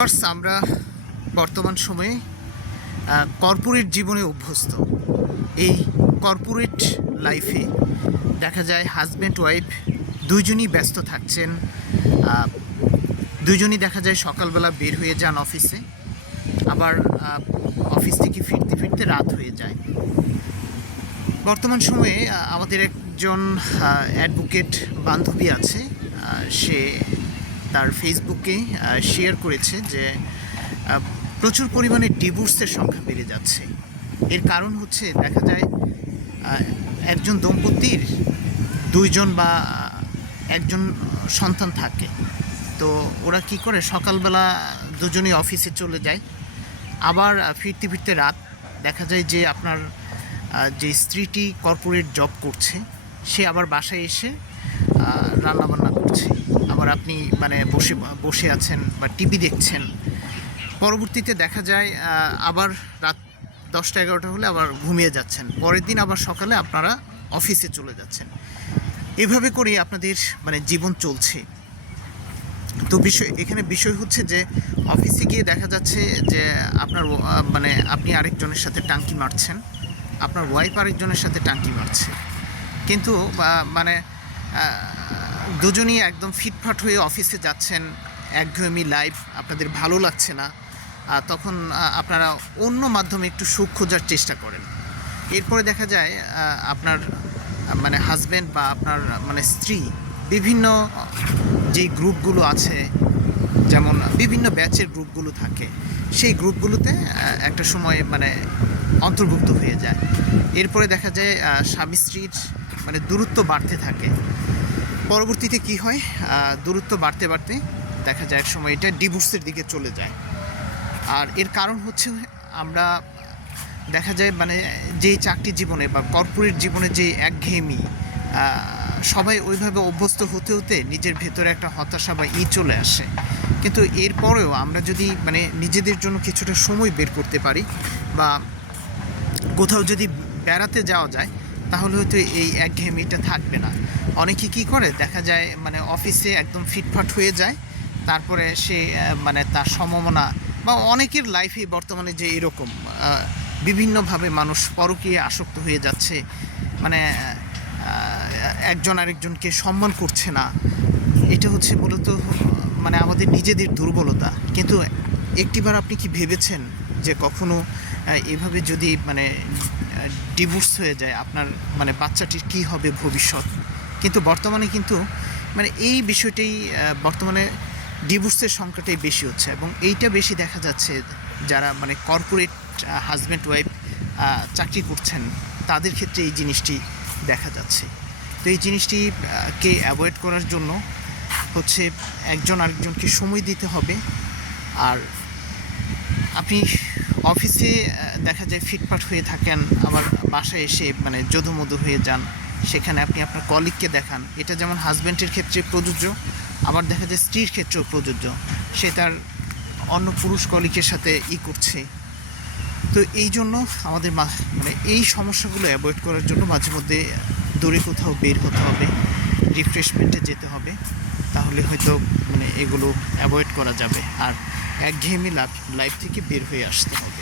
আমরা বর্তমান সময়ে কর্পোরেট জীবনে অভ্যস্ত। এই কর্পোরেট লাইফে দেখা যায় হাজব্যান্ড ওয়াইফ দুইজনই ব্যস্ত থাকছেন। দুইজনই দেখা যায় সকালবেলা বের হয়ে যান অফিসে, আবার অফিস থেকে ফিরতে ফিরতে রাত হয়ে যায়। বর্তমান সময়ে আমাদের একজন অ্যাডভোকেট বান্ধবী আছে, সে তার ফেসবুকে শেয়ার করেছে যে প্রচুর পরিমাণে ডিভোর্সের সংখ্যা বেড়ে যাচ্ছে। এর কারণ হচ্ছে দেখা যায় একজন দম্পতির দুইজন বা একজন সন্তান থাকে, তো ওরা কি করে সকালবেলা দুজনই অফিসে চলে যায়, আবার ফিরতে ফিরতে রাত। দেখা যায় যে আপনার যে স্ত্রীটি কর্পোরেট জব করছে, সে আবার বাসায় এসে রান্নাবান্না করছে, আবার আপনি বসে বসে আছেন বা টিভি দেখছেন। পরবর্তীতে দেখা যায় আবার রাত 10টা-11টা হলে আবার ঘুমিয়ে যাচ্ছেন, পরের দিন আবার সকালে আপনারা অফিসে চলে যাচ্ছেন। এভাবে করেই আপনাদের জীবন চলছে। তো এখানে বিষয় হচ্ছে যে অফিসে গিয়ে দেখা যাচ্ছে যে আপনার আপনি আরেকজনের সাথে টাঙ্কি মারছেন, আপনার ওয়াইফ আরেকজনের সাথে টাঙ্কি মারছে, কিন্তু দুজনই একদম ফিটফাট হয়ে অফিসে যাচ্ছেন। একঘেয়েমি লাইফ, আপনাদের ভালো লাগছে না, তখন আপনারা অন্য মাধ্যমে একটু সুখ খোঁজার চেষ্টা করেন। এরপরে দেখা যায় আপনার হাজব্যান্ড বা আপনার স্ত্রী বিভিন্ন যেই গ্রুপগুলো আছে, যেমন বিভিন্ন ব্যাচের গ্রুপগুলো থাকে, সেই গ্রুপগুলোতে একটা সময় অন্তর্ভুক্ত হয়ে যায়। এরপরে দেখা যায় স্বামী স্ত্রীর দূরত্ব বাড়তে থাকে। পরবর্তীতে কি হয়, দূরত্ব বাড়তে বাড়তে দেখা যায় এক সময় এটা ডিভোর্সের দিকে চলে যায়। আর এর কারণ হচ্ছে আমরা দেখা যায় যে চাকরি জীবনে বা কর্পোরেট জীবনে যে একঘেয়েমি, সবাই ওইভাবে অভ্যস্ত হতে হতে নিজের ভেতরে একটা হতাশা বা চলে আসে। কিন্তু এরপরেও আমরা যদি নিজেদের জন্য কিছুটা সময় বের করতে পারি বা কোথাও যদি বেড়াতে যাওয়া যায়, তাহলে হয়তো এই একঘেয়েমিটা থাকবে না। অনেকে কী করে দেখা যায় অফিসে একদম ফিটফাট হয়ে যায়, তারপরে সে তার সম্ভাবনা বা অনেকের লাইফে বর্তমানে যে এরকম বিভিন্নভাবে মানুষ পরকীয়ায় আসক্ত হয়ে যাচ্ছে, একজন আরেকজনকে সম্মান করছে না। এটা হচ্ছে মূলত আমাদের নিজেদের দুর্বলতা। কিন্তু একটিবার আপনি কি ভেবেছেন যে কখনো এভাবে যদি ডিভোর্স হয়ে যায় আপনার বাচ্চাটির কী হবে ভবিষ্যৎ? কিন্তু বর্তমানে কিন্তু এই বিষয়টাই বর্তমানে ডিভোর্সের সংখ্যাটাই বেশি হচ্ছে, এবং এইটা বেশি দেখা যাচ্ছে যারা কর্পোরেট হাজব্যান্ড ওয়াইফ চাকরি করছেন, তাদের ক্ষেত্রে এই জিনিসটি দেখা যাচ্ছে। তো এই জিনিসটিকে অ্যাভয়েড করার জন্য হচ্ছে একজন আরেকজনকে সময় দিতে হবে। আর আপনি অফিসে দেখা যায় ফিটফাট হয়ে থাকেন, আবার বাসায় এসে যদুমধু হয়ে যান, সেখানে আপনি আপনার কলিগকে দেখান। এটা যেমন হাজব্যান্ডের ক্ষেত্রে প্রযোজ্য, আবার দেখা যায় স্ত্রীর ক্ষেত্রেও প্রযোজ্য। সে তার অন্য পুরুষ কলিগের সাথে করছে। তো এই জন্য আমাদের এই সমস্যাগুলো অ্যাভয়েড করার জন্য মাঝে মধ্যে দূরে কোথাও বের হতে হবে, রিফ্রেশমেন্টে যেতে হবে, তাহলে হয়তো এগুলো অ্যাভয়েড করা যাবে আর একঘেয়েমি লাইফ থেকে বের হয়ে আসতে হবে।